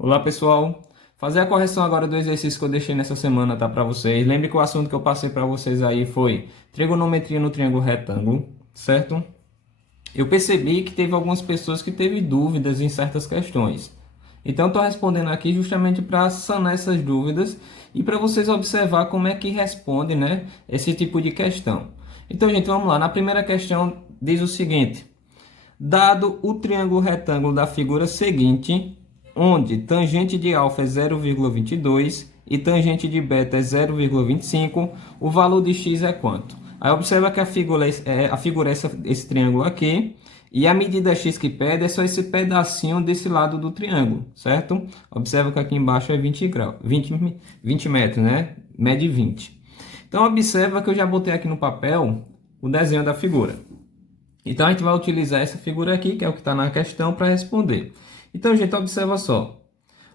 Olá pessoal, fazer a correção agora do exercício que eu deixei nessa semana, tá, para vocês. Lembre que o assunto que eu passei para vocês aí foi trigonometria no triângulo retângulo, certo? Eu percebi que teve algumas pessoas que teve dúvidas em certas questões. Então estou respondendo aqui justamente para sanar essas dúvidas e para vocês observar como é que responde, né, esse tipo de questão. Então, gente, vamos lá. Na primeira questão diz o seguinte: dado o triângulo retângulo da figura seguinte, onde tangente de alfa é 0,22 e tangente de beta é 0,25, o valor de x é quanto? Aí observa que a figura é esse triângulo aqui, e a medida x que pede é só esse pedacinho desse lado do triângulo, certo? Observa que aqui embaixo é 20 graus, 20 metros, né? Mede 20. Então observa que eu já botei aqui no papel o desenho da figura. Então, a gente vai utilizar essa figura aqui, que é o que está na questão, para responder. Então, gente, observa só.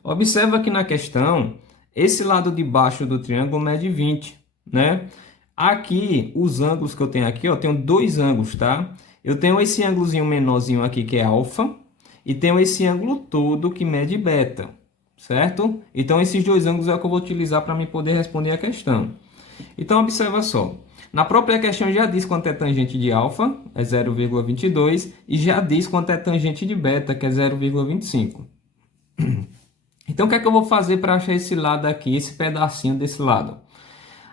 Observa que na questão, esse lado de baixo do triângulo mede 20, né? Aqui, os ângulos que eu tenho aqui, ó, eu tenho dois ângulos, tá? Eu tenho esse ângulozinho menorzinho aqui, que é alfa, e tenho esse ângulo todo, que mede beta, certo? Então, esses dois ângulos é o que eu vou utilizar para me poder responder a questão. Então, observa só. Na própria questão já diz quanto é tangente de alfa, é 0,22, e já diz quanto é tangente de beta, que é 0,25. Então, o que é que eu vou fazer para achar esse lado aqui, esse pedacinho desse lado?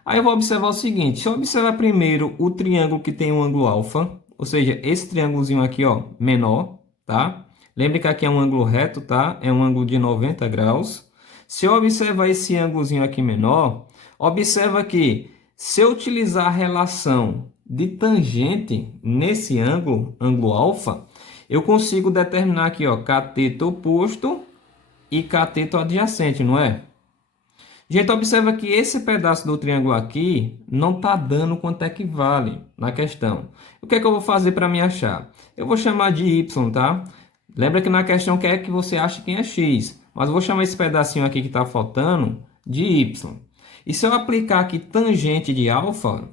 Aí eu vou observar o seguinte: se eu observar primeiro o triângulo que tem um ângulo alfa, ou seja, esse triângulozinho aqui, ó, menor, tá? Lembre que aqui é um ângulo reto, tá? É um ângulo de 90 graus. Se eu observar esse ângulozinho aqui menor, observa que se eu utilizar a relação de tangente nesse ângulo, ângulo alfa, eu consigo determinar aqui, ó, cateto oposto e cateto adjacente, não é? Gente, observa que esse pedaço do triângulo aqui não está dando quanto é que vale na questão. O que é que eu vou fazer para me achar? Eu vou chamar de y, tá? Lembra que na questão quer que você ache quem é x. Mas eu vou chamar esse pedacinho aqui que está faltando de y. E se eu aplicar aqui tangente de alfa,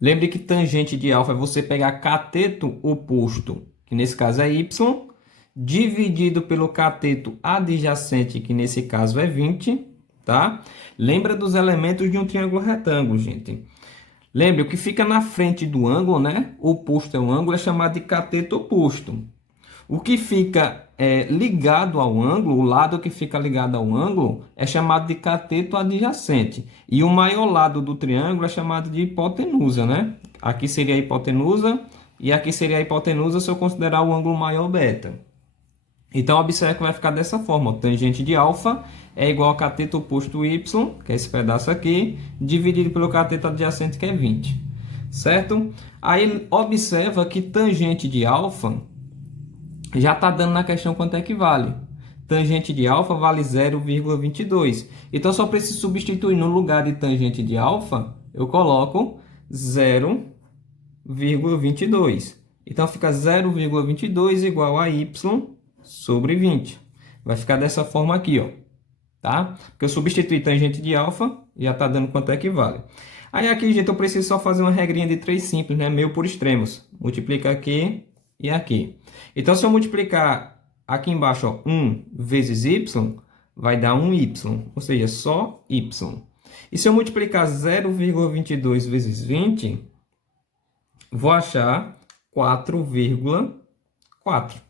lembre que tangente de alfa é você pegar cateto oposto, que nesse caso é y, dividido pelo cateto adjacente, que nesse caso é 20, tá? Lembra dos elementos de um triângulo retângulo, gente. Lembre, o que fica na frente do ângulo, né? Oposto ao ângulo é chamado de cateto oposto. O que fica ligado ao ângulo, o lado que fica ligado ao ângulo, é chamado de cateto adjacente. E o maior lado do triângulo é chamado de hipotenusa, né? Aqui seria a hipotenusa e aqui seria a hipotenusa se eu considerar o ângulo maior beta. Então, observe que vai ficar dessa forma. Tangente de alfa é igual a cateto oposto y, que é esse pedaço aqui, dividido pelo cateto adjacente, que é 20. Certo? Aí, observa que tangente de alfa já está dando na questão quanto é que vale. Tangente de alfa vale 0,22. Então, só preciso substituir no lugar de tangente de alfa, eu coloco 0,22. Então, fica 0,22 igual a y sobre 20. Vai ficar dessa forma aqui, ó. Tá? Porque eu substituí tangente de alfa, já está dando quanto é que vale. Aí aqui, gente, eu preciso só fazer uma regrinha de 3 simples, né? Meio por extremos. Multiplica aqui e aqui. Então, se eu multiplicar aqui embaixo, ó, 1 vezes y, vai dar 1y, ou seja, só y. E se eu multiplicar 0,22 vezes 20, vou achar 4,4.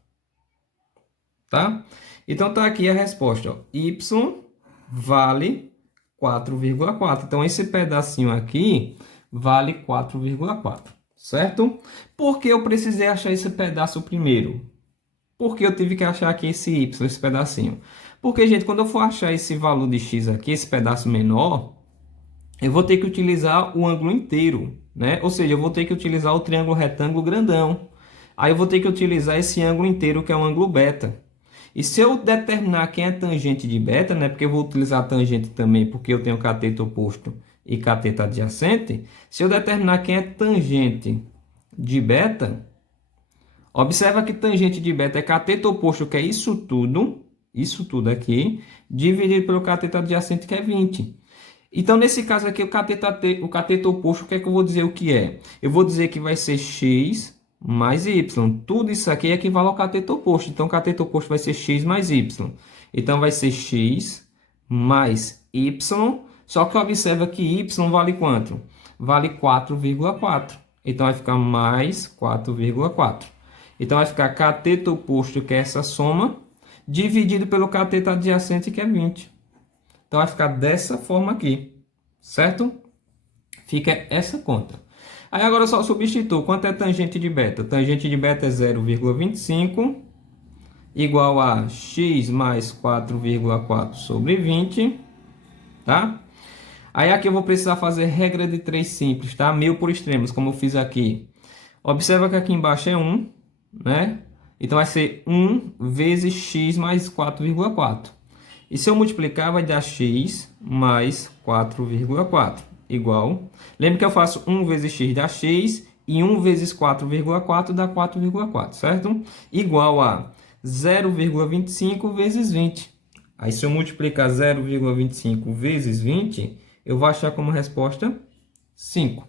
Tá? Então, tá aqui a resposta, ó. Y vale 4,4. Então, esse pedacinho aqui vale 4,4, certo? Por que eu precisei achar esse pedaço primeiro? Porque eu tive que achar aqui esse y, esse pedacinho. Porque, gente, quando eu for achar esse valor de x aqui, esse pedaço menor, eu vou ter que utilizar o ângulo inteiro, né? Ou seja, eu vou ter que utilizar o triângulo retângulo grandão. Aí eu vou ter que utilizar esse ângulo inteiro, que é o ângulo beta. E se eu determinar quem é tangente de beta, né? Porque eu vou utilizar a tangente também, porque eu tenho cateto oposto e cateto adjacente. Se eu determinar quem é tangente de beta, observa que tangente de beta é cateto oposto, que é isso tudo aqui, dividido pelo cateto adjacente, que é 20. Então, nesse caso aqui, o cateto oposto, o que é que eu vou dizer o que é? Eu vou dizer que vai ser x mais y. Tudo isso aqui equivale ao cateto oposto. Então, o cateto oposto vai ser x mais y. Então, vai ser x mais y. Só que observa que y vale quanto? Vale 4,4. Então, vai ficar mais 4,4. Então, vai ficar cateto oposto, que é essa soma, dividido pelo cateto adjacente, que é 20. Então, vai ficar dessa forma aqui. Certo? Fica essa conta. Aí agora eu só substituo. Quanto é tangente de beta? Tangente de beta é 0,25 igual a x mais 4,4 sobre 20. Tá? Aí aqui eu vou precisar fazer regra de 3 simples, tá? Meio por extremos, como eu fiz aqui. Observa que aqui embaixo é 1, né? Então vai ser 1 vezes x mais 4,4. E se eu multiplicar, vai dar x mais 4,4 igual. Lembra que eu faço 1 vezes x dá x e 1 vezes 4,4 dá 4,4, certo? Igual a 0,25 vezes 20. Aí se eu multiplicar 0,25 vezes 20, eu vou achar como resposta 5.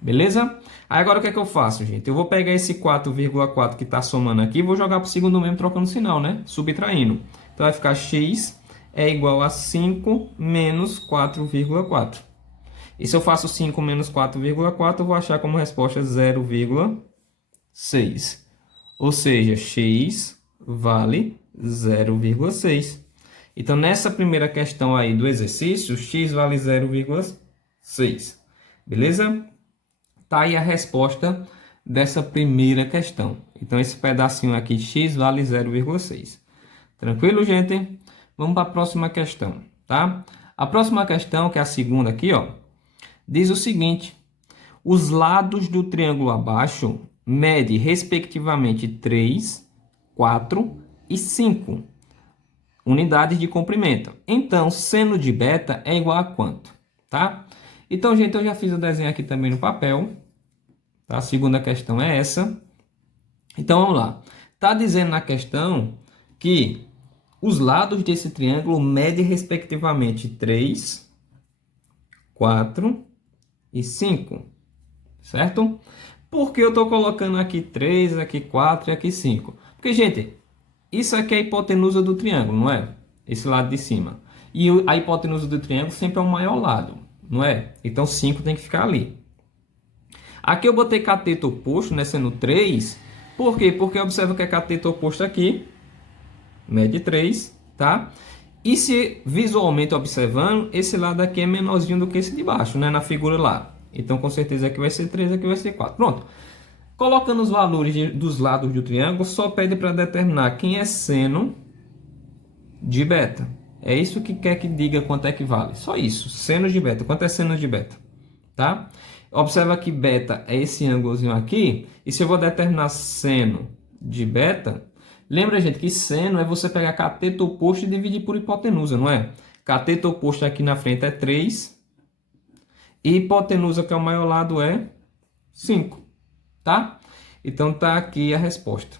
Beleza? Aí agora o que é que eu faço, gente? Eu vou pegar esse 4,4 que está somando aqui e vou jogar para o segundo membro trocando sinal, né? Subtraindo. Então vai ficar x é igual a 5 menos 4,4. E se eu faço 5 menos 4,4, eu vou achar como resposta 0,6. Ou seja, x vale 0,6. Então, nessa primeira questão aí do exercício, x vale 0,6. Beleza? Tá aí a resposta dessa primeira questão. Então, esse pedacinho aqui, x vale 0,6. Tranquilo, gente? Vamos para a próxima questão, tá? A próxima questão, que é a segunda aqui, ó, diz o seguinte: os lados do triângulo abaixo medem respectivamente 3, 4 e 5 unidades de comprimento. Então, seno de beta é igual a quanto? Tá? Então, gente, eu já fiz o desenho aqui também no papel. Tá? A segunda questão é essa. Então, vamos lá. Está dizendo na questão que os lados desse triângulo medem respectivamente 3, 4 e 5. Certo? Por que eu estou colocando aqui 3, aqui 4 e aqui 5? Porque, gente, isso aqui é a hipotenusa do triângulo, não é? Esse lado de cima. E a hipotenusa do triângulo sempre é o maior lado, não é? Então 5 tem que ficar ali. Aqui eu botei cateto oposto, né, sendo 3. Por quê? Porque observa que é cateto oposto aqui, mede 3, tá? E se visualmente observando, esse lado aqui é menorzinho do que esse de baixo, né, na figura lá. Então com certeza aqui vai ser 3, aqui vai ser 4. Pronto. Colocando os valores dos lados do triângulo, só pede para determinar quem é seno de beta. É isso que quer que diga quanto é que vale. Só isso, seno de beta. Quanto é seno de beta? Tá? Observa que beta é esse ângulozinho aqui. E se eu vou determinar seno de beta, lembra, gente, que seno é você pegar cateto oposto e dividir por hipotenusa, não é? Cateto oposto aqui na frente é 3. E hipotenusa, que é o maior lado, é 5. Tá? Então tá aqui a resposta.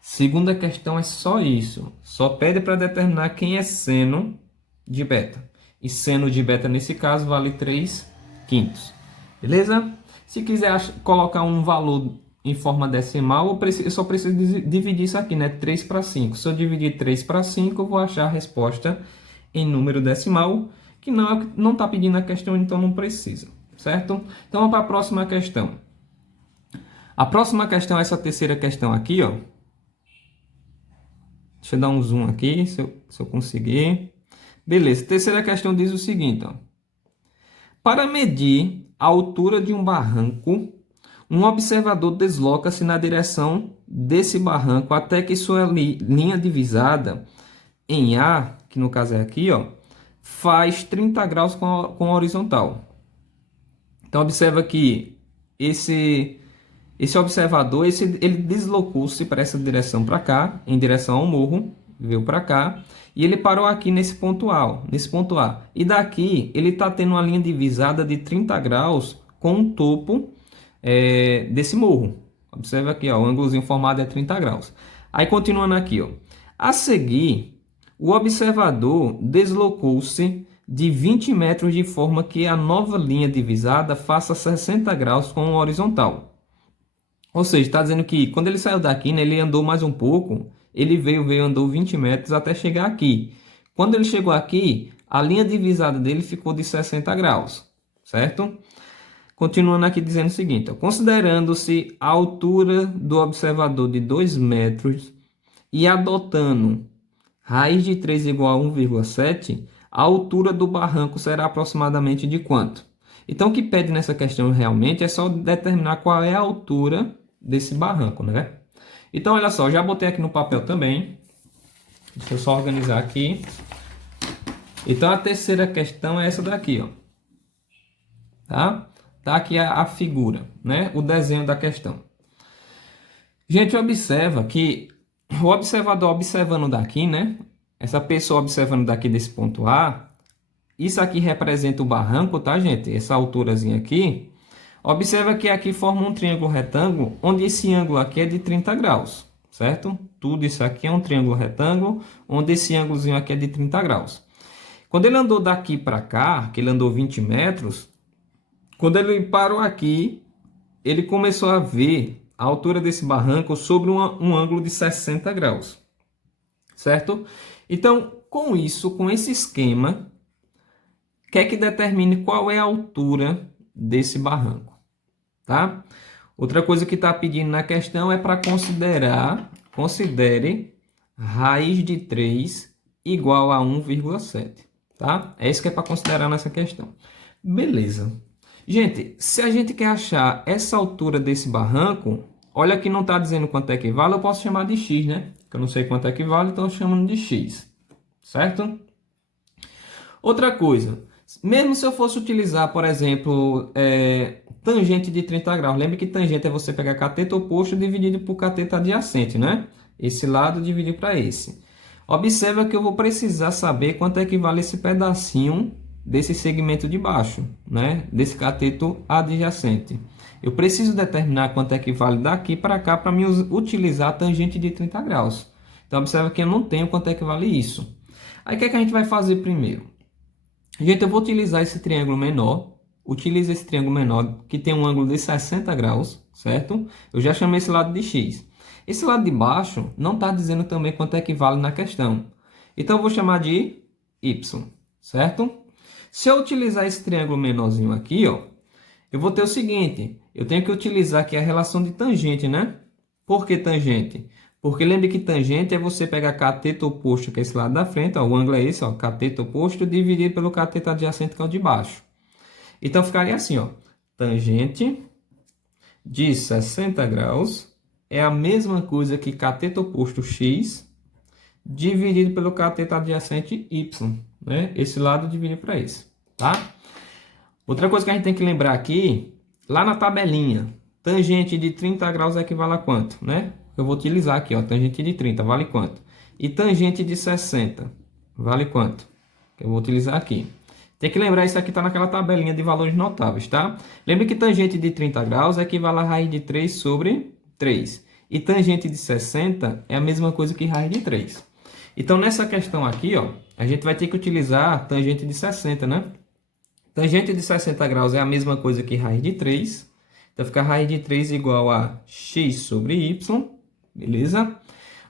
Segunda questão é só isso. Só pede para determinar quem é seno de beta. E seno de beta nesse caso vale 3/5. Beleza? Se quiser colocar um valor em forma decimal, eu só preciso dividir isso aqui, né? 3 para 5. Se eu dividir 3 para 5, eu vou achar a resposta em número decimal, que não está pedindo a questão, então não precisa. Certo? Então, vamos para a próxima questão. A próxima questão é essa terceira questão aqui, ó. Deixa eu dar um zoom aqui, se eu conseguir. Beleza, terceira questão diz o seguinte, ó. Para medir a altura de um barranco, um observador desloca-se na direção desse barranco até que sua linha divisada em A, que no caso é aqui, ó, faz 30 graus com a horizontal. Então, observa que esse observador, ele deslocou-se para essa direção para cá, em direção ao morro, veio para cá, e ele parou aqui nesse ponto A. E daqui, ele está tendo uma linha divisada de 30 graus com o topo desse morro. Observa aqui, ó, o ângulozinho formado é 30 graus. Aí, continuando aqui, ó. A seguir, o observador deslocou-se de 20 metros de forma que a nova linha divisada faça 60 graus com o horizontal. Ou seja, está dizendo que quando ele saiu daqui, né, ele andou mais um pouco, ele andou 20 metros até chegar aqui. Quando ele chegou aqui, a linha divisada dele ficou de 60 graus, certo? Continuando aqui dizendo o seguinte, considerando-se a altura do observador de 2 metros e adotando raiz de 3 igual a 1,7, a altura do barranco será aproximadamente de quanto? Então, o que pede nessa questão realmente é só determinar qual é a altura desse barranco, né? Então, olha só, já botei aqui no papel também. Deixa eu só organizar aqui. Então, a terceira questão é essa daqui, ó. Tá? Tá aqui a figura, né? O desenho da questão. Gente, observa que o observador observando daqui, né? Essa pessoa observando daqui desse ponto A, isso aqui representa o barranco, tá, gente? Essa alturazinha aqui. Observa que aqui forma um triângulo retângulo, onde esse ângulo aqui é de 30 graus, certo? Tudo isso aqui é um triângulo retângulo, onde esse ângulozinho aqui é de 30 graus. Quando ele andou daqui para cá, que ele andou 20 metros, quando ele parou aqui, ele começou a ver a altura desse barranco sobre um ângulo de 60 graus, certo? Então, com isso, com esse esquema, quer que determine qual é a altura desse barranco, tá? Outra coisa que está pedindo na questão é para considere raiz de 3 igual a 1,7, tá? É isso que é para considerar nessa questão. Beleza. Gente, se a gente quer achar essa altura desse barranco, olha que não está dizendo quanto equivale, eu posso chamar de x, né? Que eu não sei quanto equivale, então eu chamo de x, certo? Outra coisa, mesmo se eu fosse utilizar, por exemplo, tangente de 30 graus, lembre que tangente é você pegar cateto oposto dividido por cateto adjacente, né? Esse lado dividir para esse. Observa que eu vou precisar saber quanto equivale esse pedacinho desse segmento de baixo, né? Desse cateto adjacente. Eu preciso determinar quanto equivale daqui para cá para me utilizar a tangente de 30 graus. Então, observa que eu não tenho quanto equivale isso. Aí, o que é que a gente vai fazer primeiro? Gente, eu vou utilizar esse triângulo menor. Utiliza esse triângulo menor que tem um ângulo de 60 graus, certo? Eu já chamei esse lado de x. Esse lado de baixo não está dizendo também quanto equivale na questão. Então, eu vou chamar de y, certo? Se eu utilizar esse triângulo menorzinho aqui, ó, eu vou ter o seguinte, eu tenho que utilizar aqui a relação de tangente, né? Por que tangente? Porque lembre que tangente é você pegar cateto oposto, que é esse lado da frente, ó, o ângulo é esse, ó, cateto oposto, dividido pelo cateto adjacente, que é o de baixo. Então, ficaria assim, ó, tangente de 60 graus é a mesma coisa que cateto oposto x, dividido pelo cateto adjacente y, né? Esse lado dividido para esse, tá? Outra coisa que a gente tem que lembrar aqui, lá na tabelinha, tangente de 30 graus equivale a quanto, né? Eu vou utilizar aqui, ó, tangente de 30 vale quanto? E tangente de 60 vale quanto? Eu vou utilizar aqui. Tem que lembrar, isso aqui está naquela tabelinha de valores notáveis, tá? Lembre que tangente de 30 graus equivale a raiz de 3 sobre 3. E tangente de 60 é a mesma coisa que raiz de 3. Então, nessa questão aqui, ó, a gente vai ter que utilizar tangente de 60, né? Tangente de 60 graus é a mesma coisa que raiz de 3. Então, fica raiz de 3 igual a x sobre y. Beleza?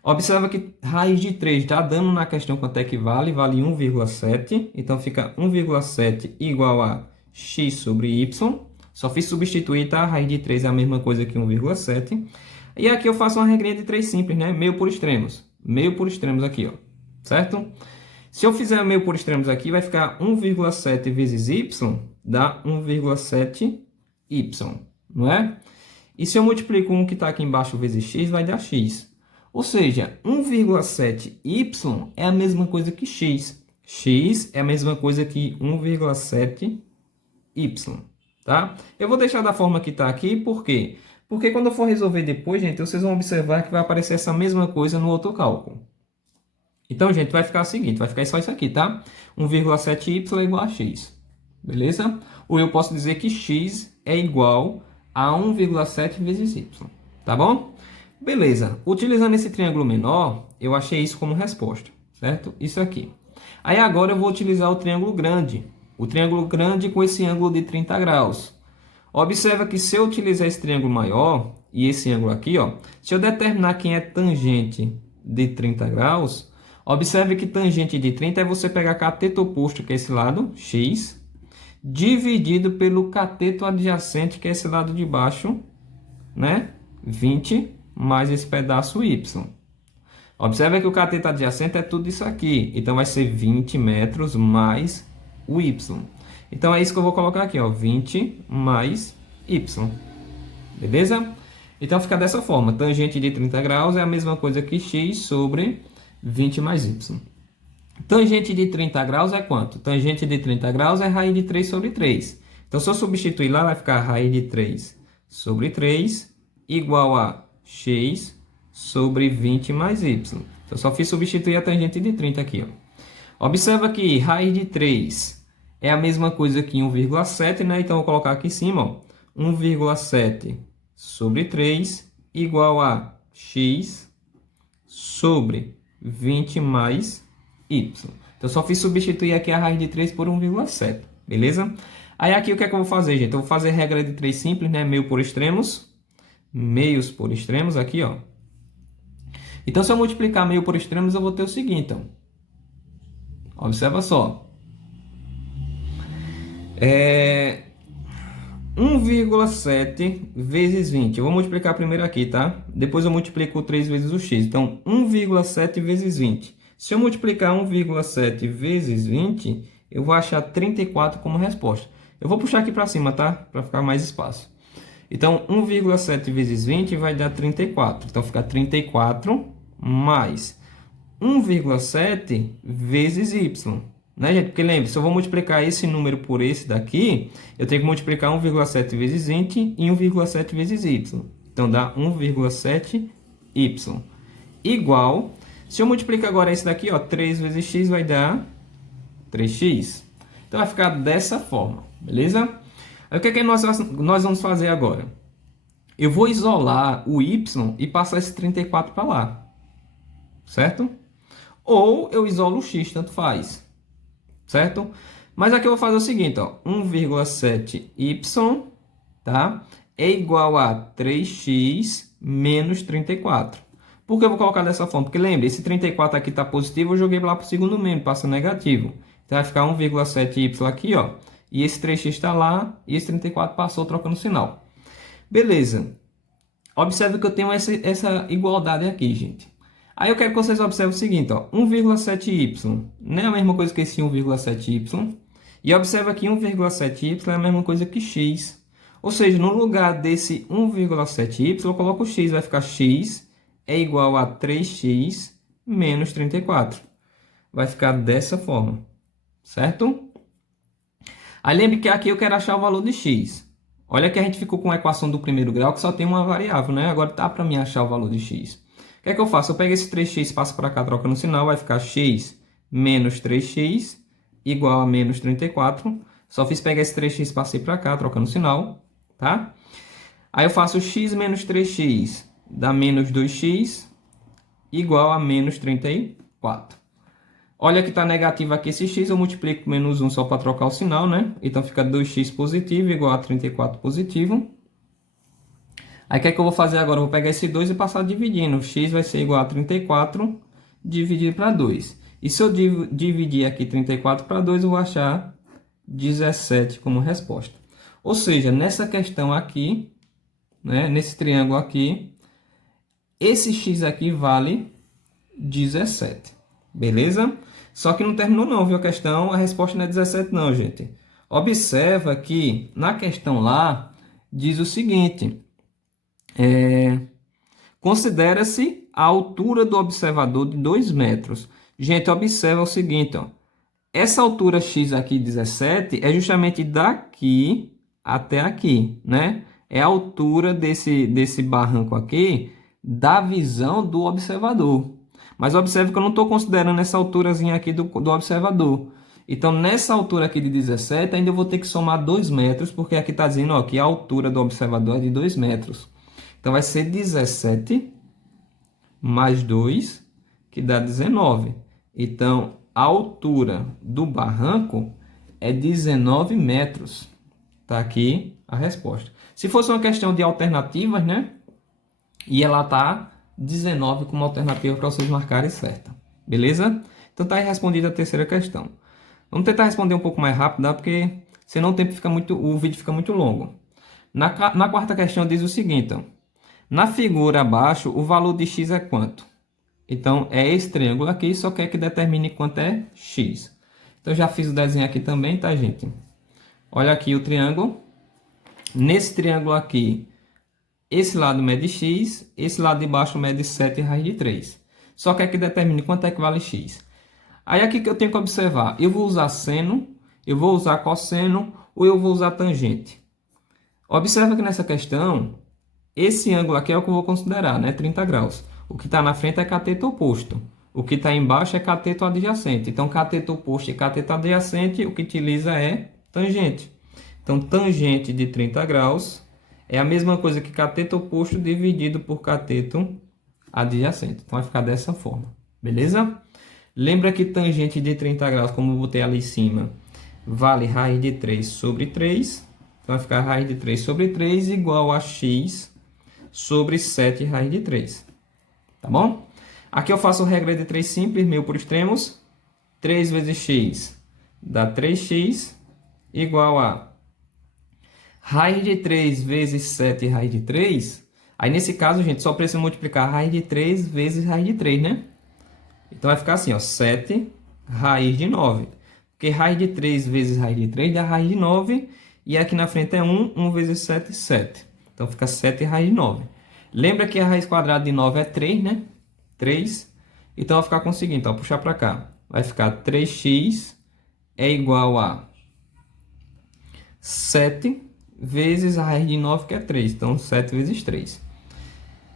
Observa que raiz de 3 está dando na questão quanto é que vale. Vale 1,7. Então, fica 1,7 igual a x sobre y. Só fiz substituir, tá? Raiz de 3 é a mesma coisa que 1,7. E aqui eu faço uma regrinha de 3 simples, né? Meio por extremos. Meio por extremos aqui, ó. Certo? Se eu fizer meio por extremos aqui, vai ficar 1,7 vezes y, dá 1,7y, não é? E se eu multiplico um que está aqui embaixo vezes x, vai dar x. Ou seja, 1,7y é a mesma coisa que x. X é a mesma coisa que 1,7y, tá? Eu vou deixar da forma que está aqui, por quê? Porque quando eu for resolver depois, gente, vocês vão observar que vai aparecer essa mesma coisa no outro cálculo. Então, gente, vai ficar o seguinte, vai ficar só isso aqui, tá? 1,7y é igual a x, beleza? Ou eu posso dizer que x é igual a 1,7 vezes y, tá bom? Beleza, utilizando esse triângulo menor, eu achei isso como resposta, certo? Isso aqui. Aí agora eu vou utilizar o triângulo grande. O triângulo grande com esse ângulo de 30 graus. Observa que se eu utilizar esse triângulo maior e esse ângulo aqui, ó, se eu determinar quem é tangente de 30 graus, observe que tangente de 30 é você pegar cateto oposto, que é esse lado, x, dividido pelo cateto adjacente, que é esse lado de baixo, né? 20 mais esse pedaço y. Observe que o cateto adjacente é tudo isso aqui. Então, vai ser 20 metros mais o y. Então, é isso que eu vou colocar aqui, ó. 20 mais y. Beleza? Então, fica dessa forma. Tangente de 30 graus é a mesma coisa que x sobre 20 mais y. Tangente de 30 graus é quanto? Tangente de 30 graus é raiz de 3 sobre 3. Então, se eu substituir lá, vai ficar raiz de 3 sobre 3 igual a x sobre 20 mais y. Então, eu só fiz substituir a tangente de 30 aqui, ó. Observa que raiz de 3 é a mesma coisa que 1,7, né? Então, eu vou colocar aqui em cima, ó. 1,7 sobre 3 igual a x sobre 20 mais y. Então, eu só fiz substituir aqui a raiz de 3 por 1,7, beleza? Aí, aqui, o que é que eu vou fazer, gente? Eu vou fazer regra de 3 simples, né? Meio por extremos. Meios por extremos aqui, ó. Então, se eu multiplicar meio por extremos, eu vou ter o seguinte, ó. Observa só. 1,7 vezes 20. Eu vou multiplicar primeiro aqui, tá? Depois eu multiplico 3 vezes o x. Então, 1,7 vezes 20. Se eu multiplicar 1,7 vezes 20, eu vou achar 34 como resposta. Eu vou puxar aqui para cima, tá? Para ficar mais espaço. Então, 1,7 vezes 20 vai dar 34. Então, fica 34 mais 1,7 vezes y. Né, gente? Porque lembre, se eu vou multiplicar esse número por esse daqui, eu tenho que multiplicar 1,7 vezes 20 e 1,7 vezes y. Então, dá 1,7y. Igual, se eu multiplicar agora esse daqui, ó, 3 vezes x vai dar 3x. Então, vai ficar dessa forma, beleza? Aí, o que é que nós vamos fazer agora? Eu vou isolar o y e passar esse 34 para lá, certo? Ou eu isolo o x, tanto faz, certo? Mas aqui eu vou fazer o seguinte, ó, 1,7y, tá? É igual a 3x menos 34. Por que eu vou colocar dessa forma? Porque lembre, esse 34 aqui está positivo, eu joguei lá para o segundo membro, passa negativo. Então vai ficar 1,7y aqui, ó. E esse 3x está lá, e esse 34 passou trocando sinal. Beleza. Observe que eu tenho essa igualdade aqui, gente. Aí eu quero que vocês observem o seguinte, ó. 1,7y não é a mesma coisa que esse 1,7y. E observa que 1,7y é a mesma coisa que x. Ou seja, no lugar desse 1,7y, eu coloco x, vai ficar x é igual a 3x menos 34. Vai ficar dessa forma, certo? Aí lembre que aqui eu quero achar o valor de x. Olha que a gente ficou com a equação do primeiro grau que só tem uma variável, né? Agora tá para mim achar o valor de x. O que é que eu faço? Eu pego esse 3x, passo para cá, troca no sinal, vai ficar x menos 3x igual a menos 34. Só fiz pegar esse 3x, passei para cá, trocando o sinal, tá? Aí eu faço x menos 3x dá menos 2x igual a menos 34. Olha que está negativo aqui esse x, eu multiplico por menos 1 só para trocar o sinal, né? Então fica 2x positivo igual a 34 positivo. Aí o que é que eu vou fazer agora? Eu vou pegar esse 2 e passar dividindo. X vai ser igual a 34 dividido para 2. E se eu dividir aqui 34 para 2, eu vou achar 17 como resposta. Ou seja, nessa questão aqui, né, nesse triângulo aqui, esse x aqui vale 17. Beleza? Só que não terminou não, viu a questão? A resposta não é 17 não, gente. Observa que na questão lá, diz o seguinte... considera-se a altura do observador de 2 metros. Gente, observa o seguinte, ó. Essa altura x aqui, 17, é justamente daqui até aqui, né? É a altura desse barranco aqui da visão do observador. Mas observe que eu não estou considerando essa alturazinha aqui do observador. Então, nessa altura aqui de 17, ainda eu vou ter que somar 2 metros, porque aqui está dizendo ó, que a altura do observador é de 2 metros. Então, vai ser 17 mais 2, que dá 19. Então, a altura do barranco é 19 metros. Tá aqui a resposta. Se fosse uma questão de alternativas, né? Ia lá tá 19 como alternativa para vocês marcarem certa. Beleza? Então tá aí respondida a terceira questão. Vamos tentar responder um pouco mais rápido, tá? Porque senão o vídeo fica muito longo. Na quarta questão diz o seguinte, ó. Na figura abaixo, o valor de x é quanto? Então, é esse triângulo aqui, só quer que determine quanto é x. Então, já fiz o desenho aqui também, tá, gente? Olha aqui o triângulo. Nesse triângulo aqui, esse lado mede x, esse lado de baixo mede 7 raiz de 3. Só quer que determine quanto é que vale x. Aí aqui que eu tenho que observar, eu vou usar seno, eu vou usar cosseno ou eu vou usar tangente. Observa que nessa questão, esse ângulo aqui é o que eu vou considerar, né? 30 graus. O que está na frente é cateto oposto. O que está embaixo é cateto adjacente. Então, cateto oposto e cateto adjacente, o que utiliza é tangente. Então, tangente de 30 graus é a mesma coisa que cateto oposto dividido por cateto adjacente. Então, vai ficar dessa forma. Beleza? Lembra que tangente de 30 graus, como eu botei ali em cima, vale raiz de 3 sobre 3. Então, vai ficar raiz de 3 sobre 3 igual a x sobre 7 raiz de 3. Tá bom? Aqui eu faço regra de 3 simples, meio por extremos. 3 vezes x dá 3x igual a raiz de 3 vezes 7 raiz de 3. Aí nesse caso, gente, só precisa multiplicar raiz de 3 vezes raiz de 3, né? Então vai ficar assim, ó, 7 raiz de 9. Porque raiz de 3 vezes raiz de 3 dá raiz de 9. E aqui na frente é 1, 1 vezes 7, 7. Então fica 7 raiz de 9. Lembra que a raiz quadrada de 9 é 3, né? 3. Então vai ficar com o seguinte, ó, puxar para cá. Vai ficar 3x é igual a 7 vezes a raiz de 9, que é 3. Então 7 vezes 3.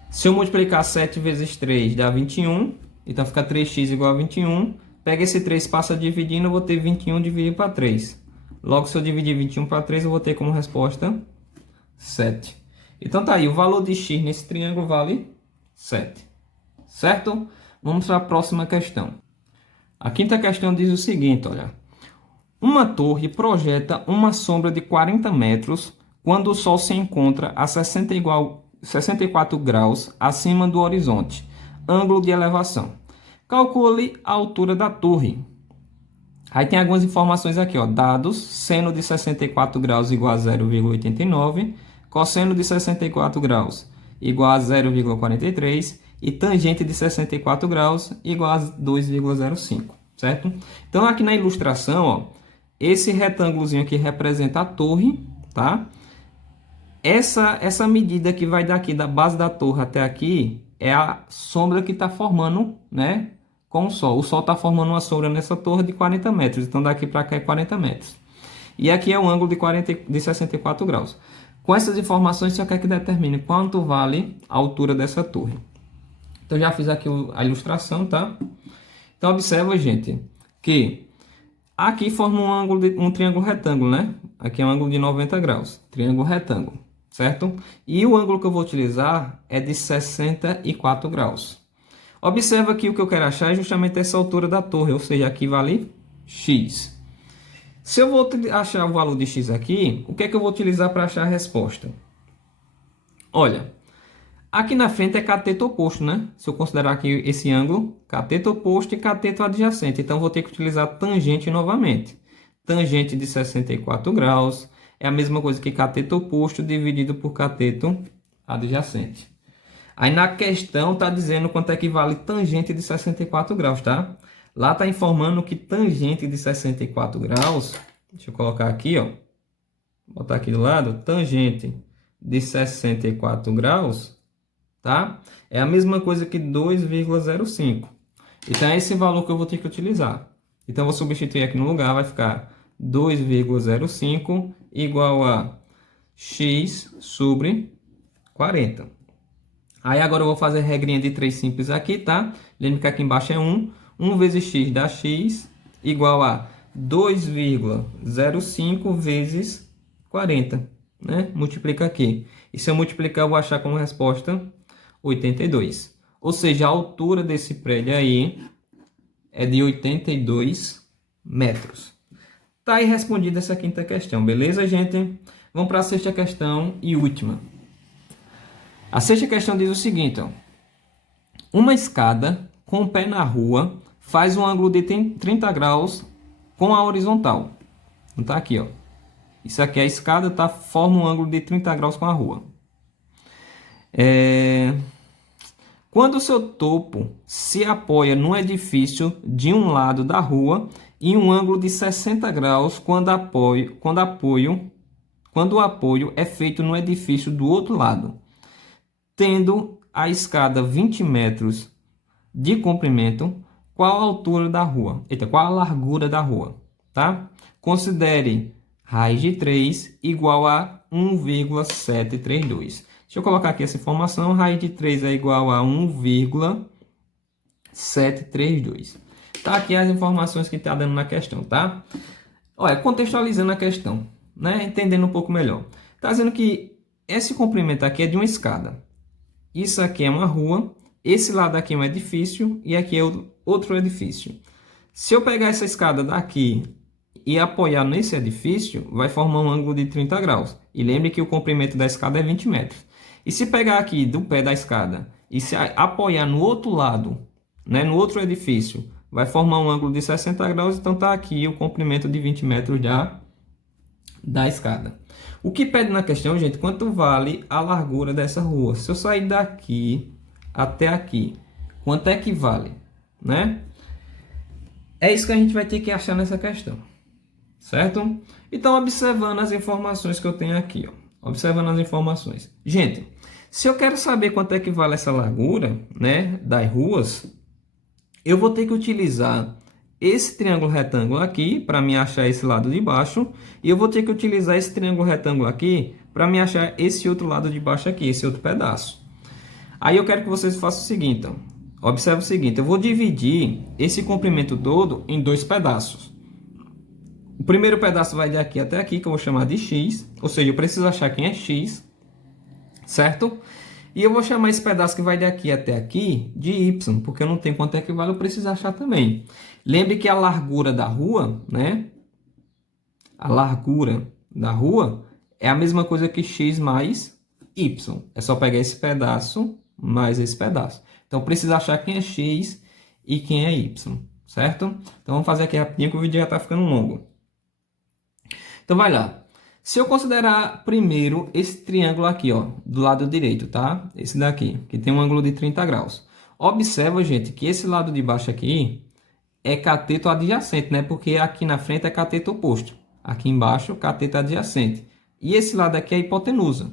Se eu multiplicar 7 vezes 3 dá 21. Então fica 3x igual a 21. Pega esse 3, passa dividindo, eu vou ter 21 dividido para 3. Logo, se eu dividir 21 para 3, eu vou ter como resposta 7. Então tá aí, o valor de x nesse triângulo vale 7. Certo? Vamos para a próxima questão. A quinta questão diz o seguinte, olha. Uma torre projeta uma sombra de 40 metros quando o Sol se encontra a 64 graus acima do horizonte. Ângulo de elevação. Calcule a altura da torre. Aí tem algumas informações aqui, ó. Dados, seno de 64 graus igual a 0,89, cosseno de 64 graus igual a 0,43 e tangente de 64 graus igual a 2,05, certo? Então aqui na ilustração, ó, esse retângulozinho aqui representa a torre, tá? Essa medida que vai daqui da base da torre até aqui é a sombra que está formando, né, com o Sol. O Sol está formando uma sombra nessa torre de 40 metros. Então, daqui para cá é 40 metros. E aqui é o ângulo de 64 graus. Com essas informações, só quer que determine quanto vale a altura dessa torre. Então, já fiz aqui a ilustração, tá? Então, observa, gente, que aqui forma um triângulo retângulo, né? Aqui é um ângulo de 90 graus. Triângulo retângulo, certo? E o ângulo que eu vou utilizar é de 64 graus. Observa que o que eu quero achar é justamente essa altura da torre, ou seja, aqui vale x. Se eu vou achar o valor de x aqui, o que é que eu vou utilizar para achar a resposta? Olha, aqui na frente é cateto oposto, né? Se eu considerar aqui esse ângulo, cateto oposto e cateto adjacente. Então, vou ter que utilizar tangente novamente. Tangente de 64 graus é a mesma coisa que cateto oposto dividido por cateto adjacente. Aí na questão está dizendo quanto é que vale tangente de 64 graus, tá? Lá está informando que tangente de 64 graus, deixa eu colocar aqui, ó, botar aqui do lado, tangente de 64 graus, tá? É a mesma coisa que 2,05. Então é esse valor que eu vou ter que utilizar. Então eu vou substituir aqui no lugar, vai ficar 2,05 igual a x sobre 40. Aí agora eu vou fazer a regrinha de 3 simples aqui, tá? Lembra que aqui embaixo é 1. 1 vezes x dá x igual a 2,05 vezes 40, né? Multiplica aqui. E se eu multiplicar, eu vou achar como resposta 82. Ou seja, a altura desse prédio aí é de 82 metros. Tá aí respondida essa quinta questão, beleza, gente? Vamos para a sexta questão e última. A sexta questão diz o seguinte, ó. Uma escada com o pé na rua faz um ângulo de 30 graus com a horizontal. Então tá aqui, ó. Isso aqui é a escada, tá? Forma um ângulo de 30 graus com a rua. Quando o seu topo se apoia num edifício de um lado da rua em um ângulo de 60 graus quando o apoio é feito no edifício do outro lado, tendo a escada 20 metros de comprimento, qual a altura da rua? Qual a largura da rua? Tá? Considere raiz de 3 igual a 1,732. Deixa eu colocar aqui essa informação. Raiz de 3 é igual a 1,732. Tá aqui as informações que está dando na questão, tá? Olha, contextualizando a questão, né? Entendendo um pouco melhor. Está dizendo que esse comprimento aqui é de uma escada. Isso aqui é uma rua. Esse lado aqui é um edifício. E aqui é outro edifício. Se eu pegar essa escada daqui e apoiar nesse edifício, vai formar um ângulo de 30 graus. E lembre que o comprimento da escada é 20 metros. E se pegar aqui do pé da escada e se apoiar no outro lado, né, no outro edifício, vai formar um ângulo de 60 graus. Então está aqui o comprimento de 20 metros da escada. O que pede na questão, gente, quanto vale a largura dessa rua? Se eu sair daqui até aqui, quanto é que vale, né? É isso que a gente vai ter que achar nessa questão, certo? Então, observando as informações que eu tenho aqui, ó. Observando as informações. Gente, se eu quero saber quanto é que vale essa largura, né, das ruas, eu vou ter que utilizar esse triângulo retângulo aqui para me achar esse lado de baixo. E eu vou ter que utilizar esse triângulo retângulo aqui para me achar esse outro lado de baixo aqui, esse outro pedaço. Aí eu quero que vocês façam o seguinte, ó. Observe o seguinte, eu vou dividir esse comprimento todo em dois pedaços. O primeiro pedaço vai daqui até aqui, que eu vou chamar de x. Ou seja, eu preciso achar quem é x, certo? E eu vou chamar esse pedaço que vai daqui até aqui de y, porque eu não tenho quanto é que vale, eu preciso achar também. Lembre que a largura da rua, né? A largura da rua é a mesma coisa que x mais y. É só pegar esse pedaço mais esse pedaço. Então, eu preciso achar quem é x e quem é y, certo? Então, vamos fazer aqui rapidinho que o vídeo já está ficando longo. Então, vai lá. Se eu considerar primeiro esse triângulo aqui, ó, do lado direito, tá? Esse daqui, que tem um ângulo de 30 graus. Observa, gente, que esse lado de baixo aqui é cateto adjacente, né? Porque aqui na frente é cateto oposto. Aqui embaixo, cateto adjacente. E esse lado aqui é hipotenusa.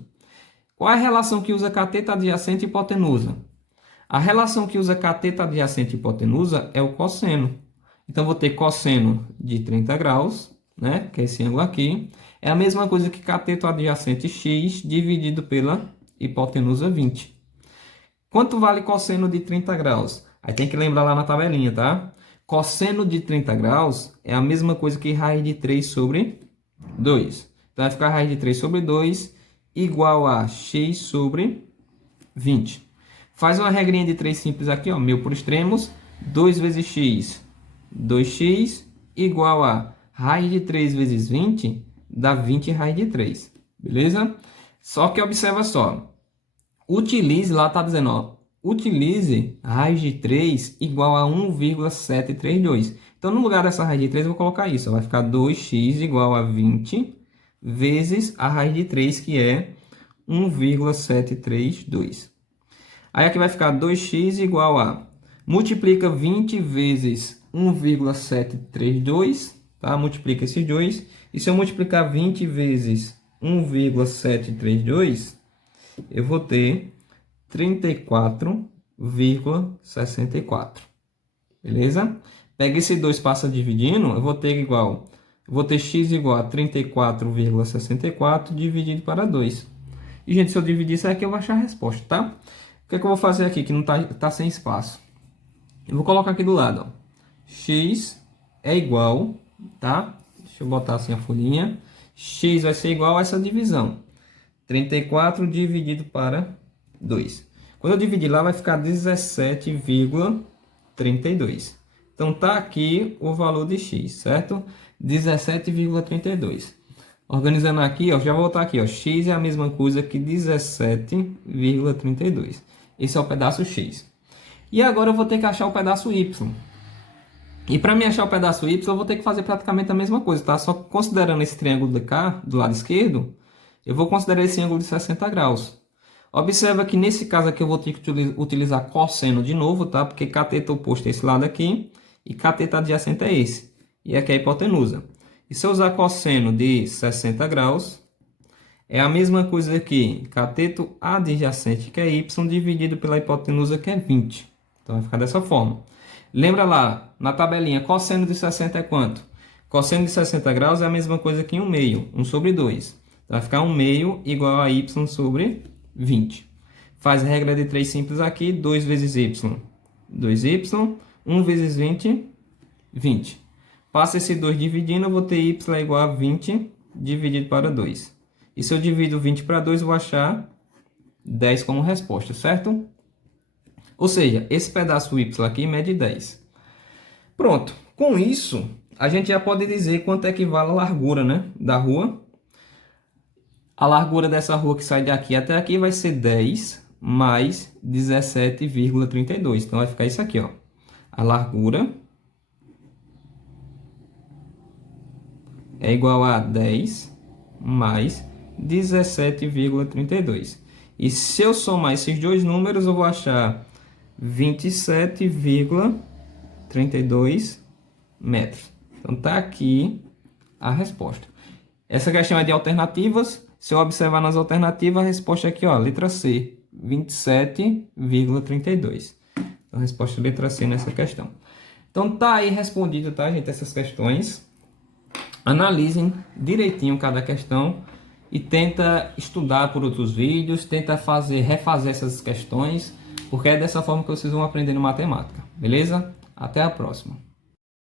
Qual é a relação que usa cateto adjacente e hipotenusa? A relação que usa cateto adjacente e hipotenusa é o cosseno. Então, vou ter cosseno de 30 graus, né? Que é esse ângulo aqui. É a mesma coisa que cateto adjacente x dividido pela hipotenusa 20. Quanto vale cosseno de 30 graus? Aí tem que lembrar lá na tabelinha, tá? Cosseno de 30 graus é a mesma coisa que raiz de 3 sobre 2. Então, vai ficar raiz de 3 sobre 2 igual a x sobre 20. Faz uma regrinha de 3 simples aqui, ó, mil por extremos. 2 vezes x, 2x, igual a raiz de 3 vezes 20, dá 20 raiz de 3. Beleza? Só que observa só. Utilize, lá está dizendo, ó, utilize raiz de 3 igual a 1,732. Então, no lugar dessa raiz de 3, eu vou colocar isso. Ó, vai ficar 2x igual a 20 vezes a raiz de 3, que é 1,732. Aí aqui vai ficar 2x igual a... Multiplica 20 vezes 1,732, tá? Multiplica esses dois. E se eu multiplicar 20 vezes 1,732, eu vou ter 34,64. Beleza? Pega esse 2 passa dividindo, eu vou ter igual... Eu vou ter x igual a 34,64 dividido para 2. E, gente, se eu dividir isso aqui, eu vou achar a resposta, tá? O que é que eu vou fazer aqui, que não tá sem espaço? Eu vou colocar aqui do lado, ó. X é igual, tá? Deixa eu botar assim a folhinha. X vai ser igual a essa divisão. 34 dividido para 2. Quando eu dividir lá, vai ficar 17,32. Então tá aqui o valor de x, certo? 17,32. Organizando aqui, ó, já vou voltar aqui, ó, x é a mesma coisa que 17,32. Esse é o pedaço x. E agora eu vou ter que achar o pedaço y. E para mim achar o pedaço y, eu vou ter que fazer praticamente a mesma coisa, tá? Só considerando esse triângulo de cá, do lado esquerdo, eu vou considerar esse ângulo de 60 graus. Observa que nesse caso aqui eu vou ter que utilizar cosseno de novo, tá? Porque cateto oposto é esse lado aqui e cateto adjacente é esse. E aqui é a hipotenusa. E se eu usar cosseno de 60 graus, é a mesma coisa que cateto adjacente, que é y, dividido pela hipotenusa, que é 20. Então vai ficar dessa forma. Lembra lá, na tabelinha, cosseno de 60 é quanto? Cosseno de 60 graus é a mesma coisa que 1 meio, 1 sobre 2. Então vai ficar 1 meio igual a y sobre 20. Faz a regra de 3 simples aqui, 2 vezes y, 2y, 1 vezes 20, 20. Passa esse 2 dividindo, eu vou ter y igual a 20 dividido para 2. E se eu divido 20 para 2, eu vou achar 10 como resposta, certo? Ou seja, esse pedaço y aqui mede 10. Pronto. Com isso, a gente já pode dizer quanto equivale a largura, né, da rua. A largura dessa rua que sai daqui até aqui vai ser 10 mais 17,32. Então vai ficar isso aqui, ó. A largura é igual a 10 mais 17,32. E se eu somar esses dois números, eu vou achar 27,32 metros. Então tá aqui a resposta. Essa questão é de alternativas. Se eu observar nas alternativas, a resposta é aqui, ó, letra C, 27,32. Então a resposta é letra C nessa questão. Então tá aí respondido, tá, gente, essas questões. Analisem direitinho cada questão e tenta estudar por outros vídeos, tenta refazer essas questões, porque é dessa forma que vocês vão aprendendo matemática, beleza? Até a próxima.